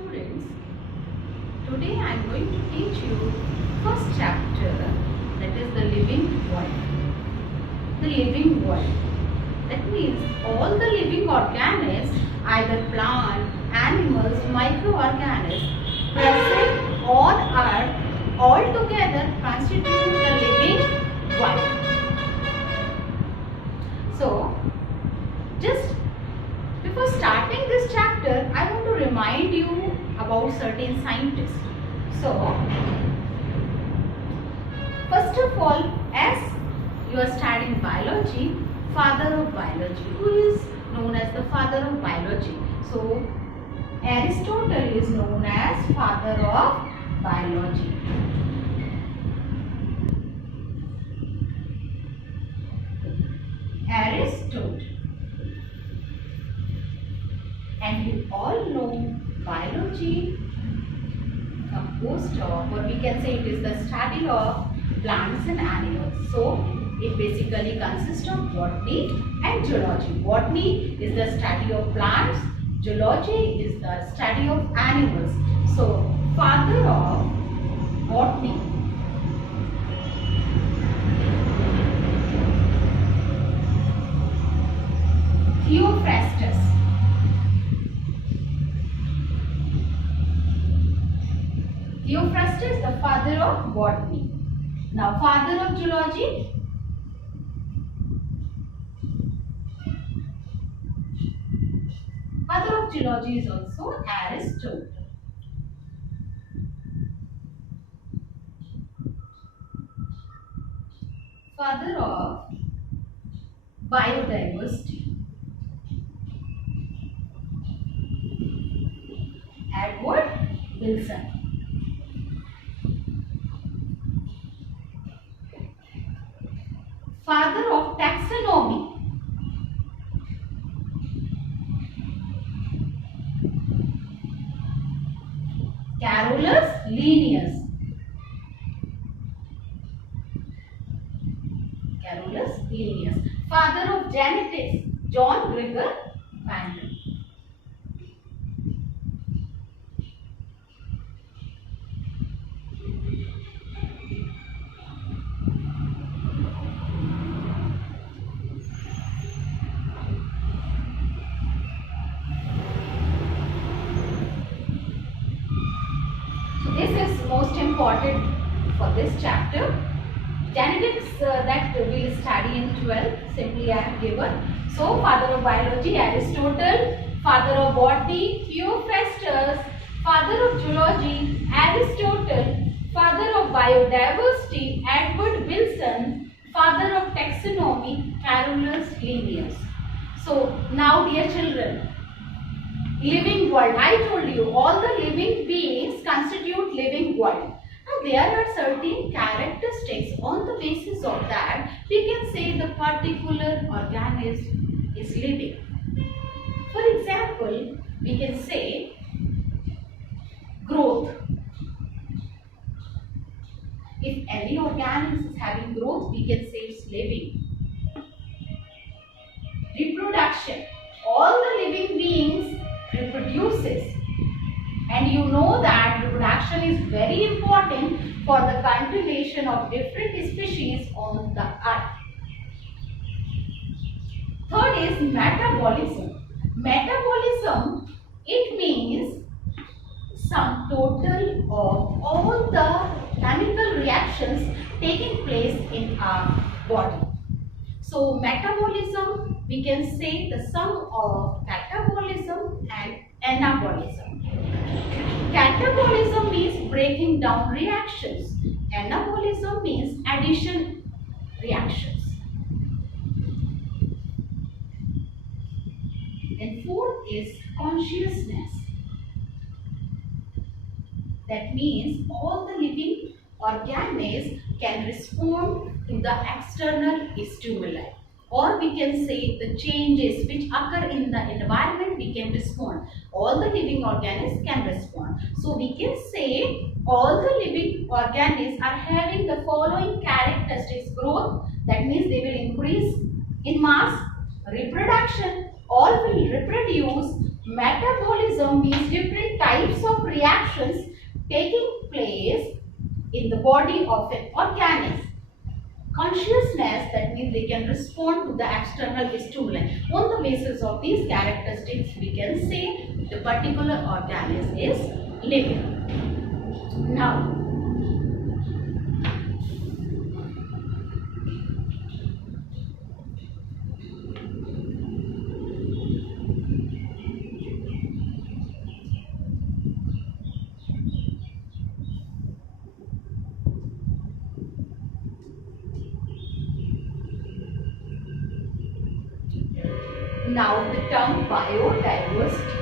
students, today I am going to teach you first chapter, that is the living world. The living world. That means all the living organisms, either plant, animals, microorganisms present on earth all together constitute the living world. So, just before starting this chapter, I want to remind you about certain scientists. So, first of all, as you are studying biology, father of biology, who is known as the father of biology. So, Aristotle is known as father of biology. Aristotle. And you all know biology composed of, or we can say it is the study of plants and animals. So, it basically consists of botany and zoology. Botany is the study of plants, zoology is the study of animals. So, father of botany. Theophrastus. Theophrastus, the father of botany. Now, father of zoology. Father of zoology is also Aristotle. Father of biodiversity. Edward Wilson. Father of taxonomy. Carolus Linnaeus. Carolus Linnaeus. Father of genetics. John Gregor Mendel. This is most important for this chapter. Genetics that we will study in 12th, simply I have given. So, father of biology, Aristotle. Father of botany, Theophrastus. Father of zoology, Aristotle. Father of biodiversity, Edward Wilson. Father of taxonomy, Carolus Linnaeus. So, now dear children, living world. I told you all the living beings constitute living world. Now there are certain characteristics on the basis of that we can say the particular organism is living. For example, we can say growth. If any organism is having growth, we can say it's living. Reproduction. All the living beings reproduces, and you know that reproduction is very important for the continuation of different species on the earth. Third is metabolism. Metabolism, it means sum total of all the chemical reactions taking place in our body. So metabolism, we can say the sum of catabolism and anabolism. Catabolism means breaking down reactions. Anabolism means addition reactions. And fourth is consciousness. That means all the living organisms can respond to the external stimuli, or we can say the changes which occur in the environment, we can respond. All the living organisms can respond. So we can say all the living organisms are having the following characteristics: growth, that means they will increase in mass; reproduction, all will reproduce; Metabolism means different types of reactions taking place in the body of an organism. Consciousness, that means they can respond to the external stimuli. On the basis of these characteristics, we can say the particular organism is living. Now, the term biodiversity.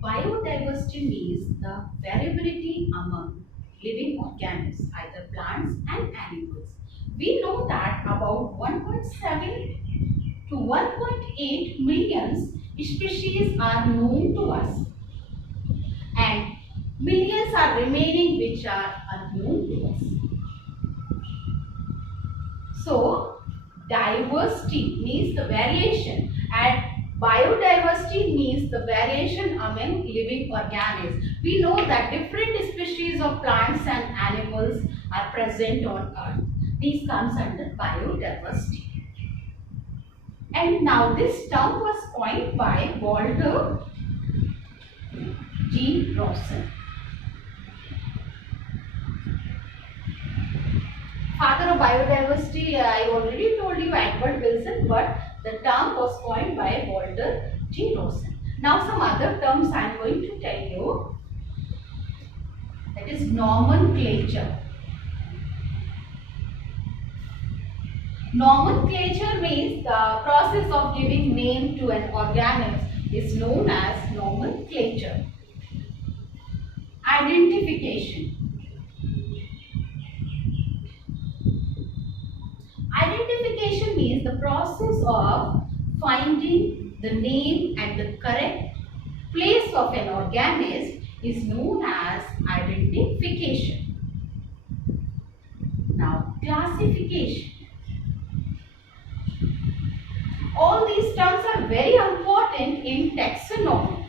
Biodiversity means the variability among living organisms, either plants and animals. We know that about 1.7 to 1.8 million species are known to us, and millions are remaining which are unknown to us. So, diversity means the variation, and biodiversity means the variation among living organisms. We know that different species of plants and animals are present on earth. This comes under biodiversity. And now this term was coined by Walter G. Rawson. Father of biodiversity, I already told you, Edward Wilson, but the term was coined by Walter G. Rawson. Now some other terms I am going to tell you. That is nomenclature. Nomenclature means the process of giving name to an organism is known as nomenclature. Identification. Identification means the process of finding the name and the correct place of an organism is known as identification. Now, classification. All these terms are very important in taxonomy.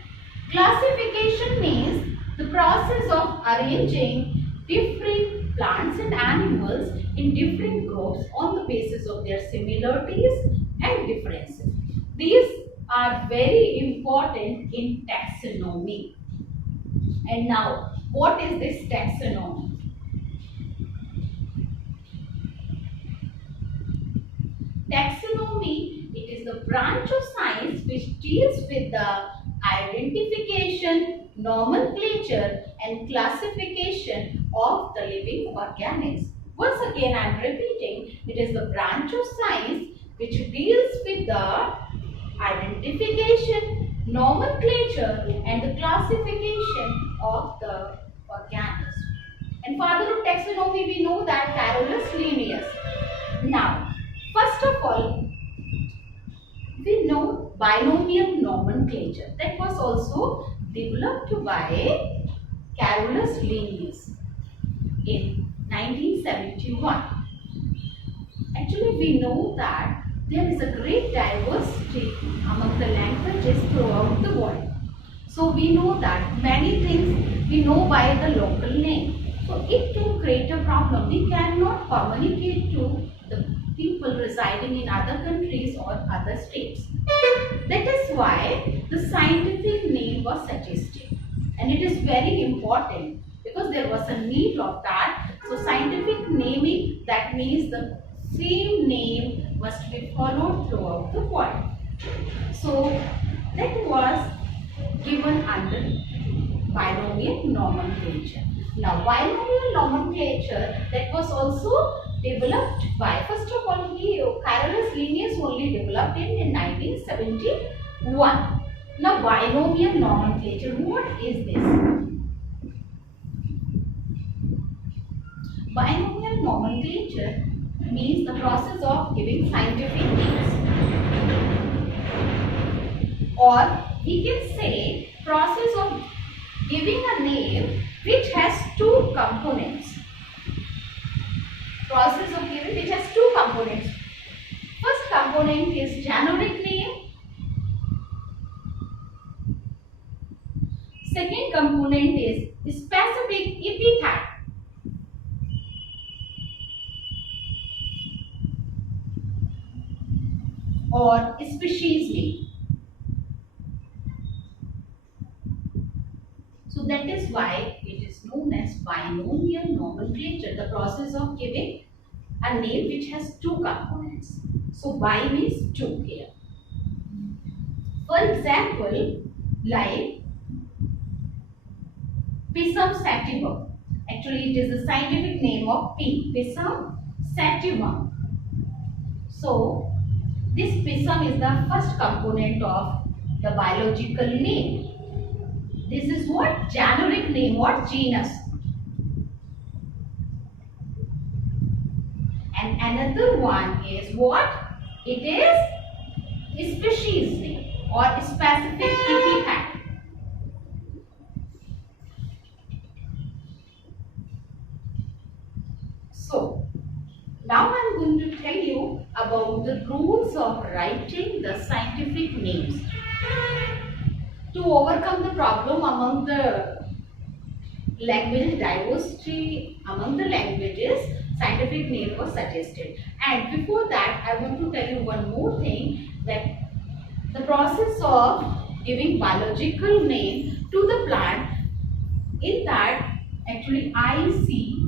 Classification means the process of arranging different plants and animals in different groups on the basis of their similarities and differences. These are very important in taxonomy. And now, what is this taxonomy? Taxonomy, it is the branch of science which deals with the identification, nomenclature and classification of the living organisms. Once again I am repeating, it is the branch of science which deals with the identification, nomenclature and the classification of the organisms. And father of taxonomy, we know that Carolus Linnaeus. Now, first of all, we know binomial nomenclature. That was also developed by Carolus Linnaeus in 1971. Actually, we know that there is a great diversity among the languages throughout the world. So, we know that many things we know by the local name. So, it can create a problem. We cannot communicate to the people residing in other countries or other states. That is why the scientific name was suggested, and it is very important because there was a need of that. So scientific naming, that means the same name must be followed throughout the world. So that was given under binomial nomenclature. Now binomial nomenclature, that was also developed by, first of all, Carolus Linnaeus only developed it in 1971. Now binomial nomenclature, what is this? Binomial nomenclature means the process of giving scientific names, or we can say process of giving a name which has two components. process of giving, which has two components. First component is generic name. Second component is specific epithet. Or species name. So that is why it is known as binomial nomenclature, the process of giving a name which has two components. So bi means two here. For example, like Pisum sativum. Actually, it is the scientific name of pea, Pisum sativum. So this Pisum is the first component of the biological name. This is what? Generic name or genus. And another one is what? It is species name or specific epithet. So, now I am going to tell you about the rules of writing the scientific names. To overcome the problem among the language diversity among the languages, scientific name was suggested. And before that, I want to tell you one more thing, that the process of giving biological name to the plant, in that actually ICBN,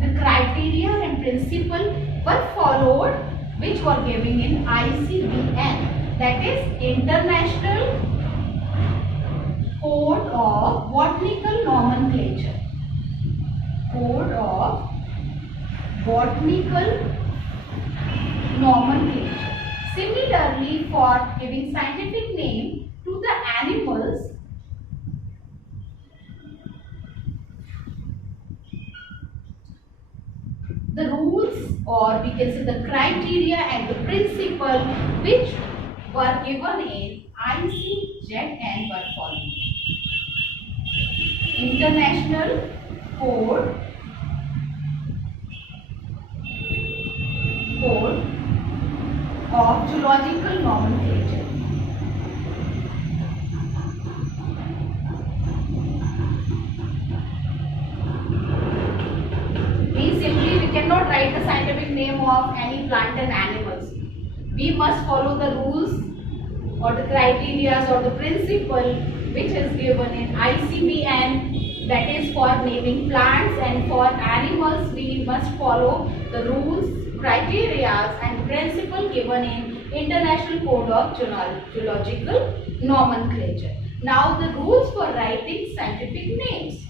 the criteria and principle were followed which were given in ICBN, that is International Code of Botanical Nomenclature. Code of Botanical Nomenclature. Similarly, for giving scientific name to the animals, the rules, or we can say the criteria and the principle which were given in ICZN were followed. International Code of Zoological Nomenclature. We cannot write the scientific name of any plant and animals. We must follow the rules or the criteria or the principle which is given in ICBN, that is for naming plants, and for animals we must follow the rules, criteria and principle given in International Code of Zoological Nomenclature. Now the rules for writing scientific names.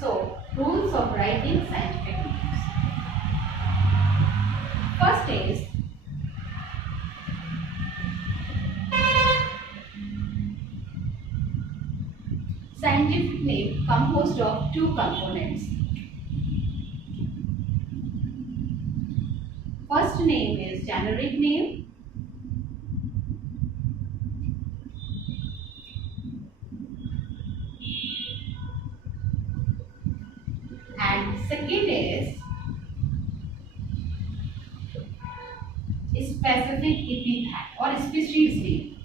So, rules of writing scientific names. First is scientific name composed of two components. First name is generic name. And second is specific epithet or species name.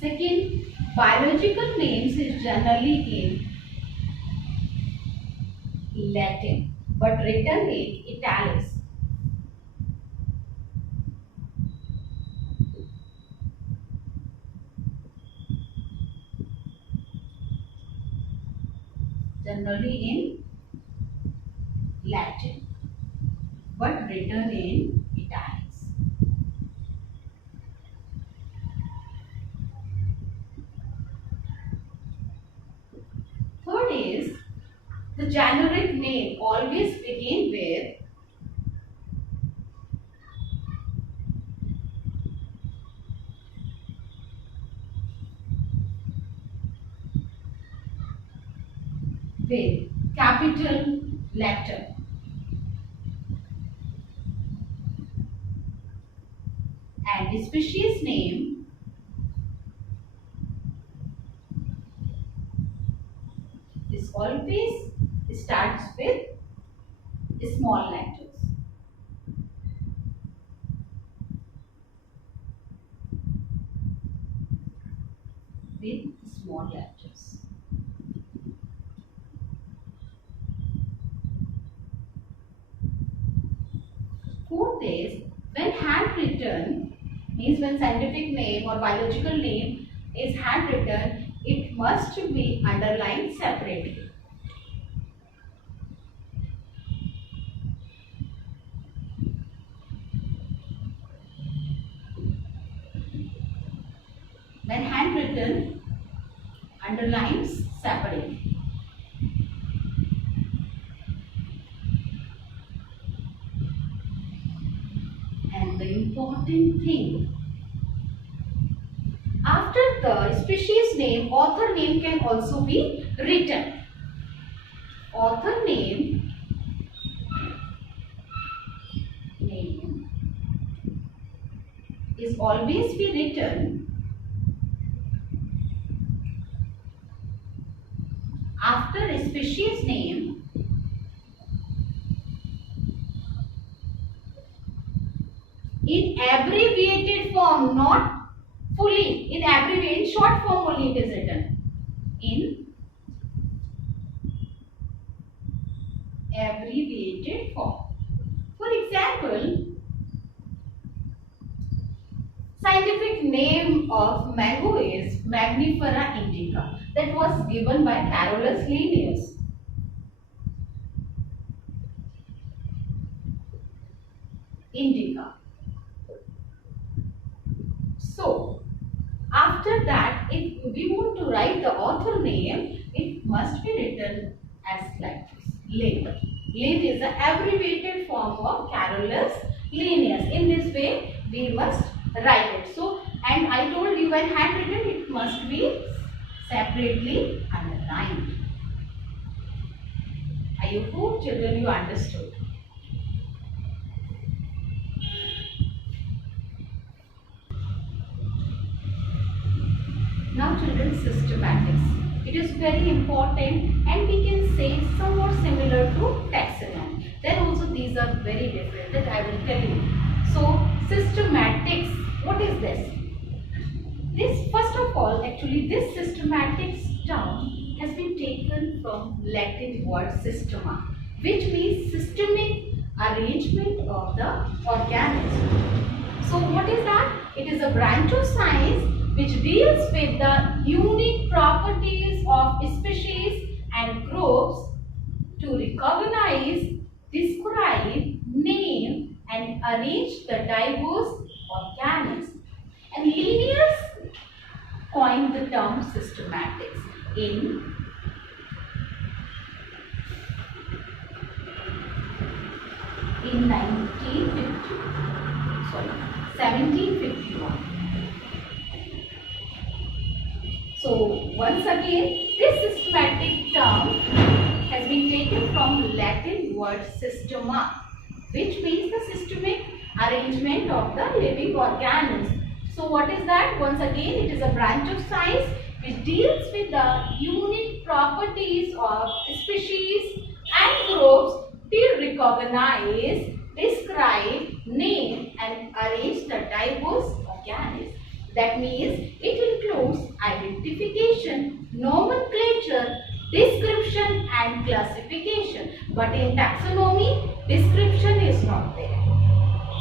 Second, biological names is generally in Latin but written in italics. Generally in Latin but written in italics. Third is the generic name always begin with with capital letter. And the species name is always starts with small letters. With small letters. Fourth is, when handwritten, means when scientific name or biological name is handwritten, it must be underlined separately. When handwritten, underlines separately. And the important thing, after the species name, author name can also be written. Author name is always be written after a species name in abbreviated form, not fully, in short form only it is written. In abbreviated form. For example, scientific name of mango is Mangifera indica. That was given by Carolus Linnaeus. Indica. So, after that, if we want to write the author name, it must be written as like this. Late. Late is the abbreviated form of Carolus Linnaeus. In this way, we must write it. So, and I told you when handwritten, it must be separately underlined. I hope children you understood. Now children, systematics. It is very important and we can say somewhat similar to taxonomy. Then also these are very different, that I will tell you. So systematics, what is this? This, first of all, actually this systematics term has been taken from Latin word systema, which means systemic arrangement of the organism. So what is that? It is a branch of science which deals with the unique properties of species and groups to recognize, describe, name and arrange the diverse organisms. And Linnaeus coined the term systematics in 1751. So once again, this systematic term has been taken from Latin word systema, which means the systemic arrangement of the living organisms. So what is that? Once again, it is a branch of science which deals with the unique properties of species and groups to recognize, describe, name and arrange the diverse organisms. That means it includes identification, nomenclature, description and classification. But in taxonomy, description is not there.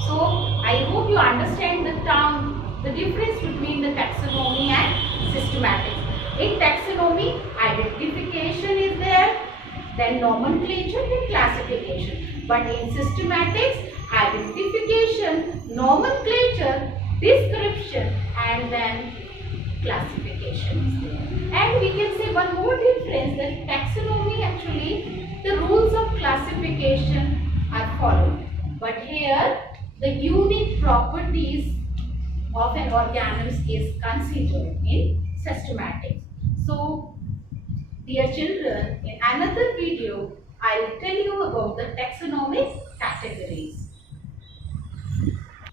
So I hope you understand the difference between the taxonomy and systematics. In taxonomy, identification is there, then nomenclature and classification. But in systematics, identification, nomenclature, description and then classification is there. And we can say one more difference, that taxonomy actually the rules of classification are followed. But here the unique properties of an organism is considered in systematics. So Dear children, in another video, I will tell you about the taxonomic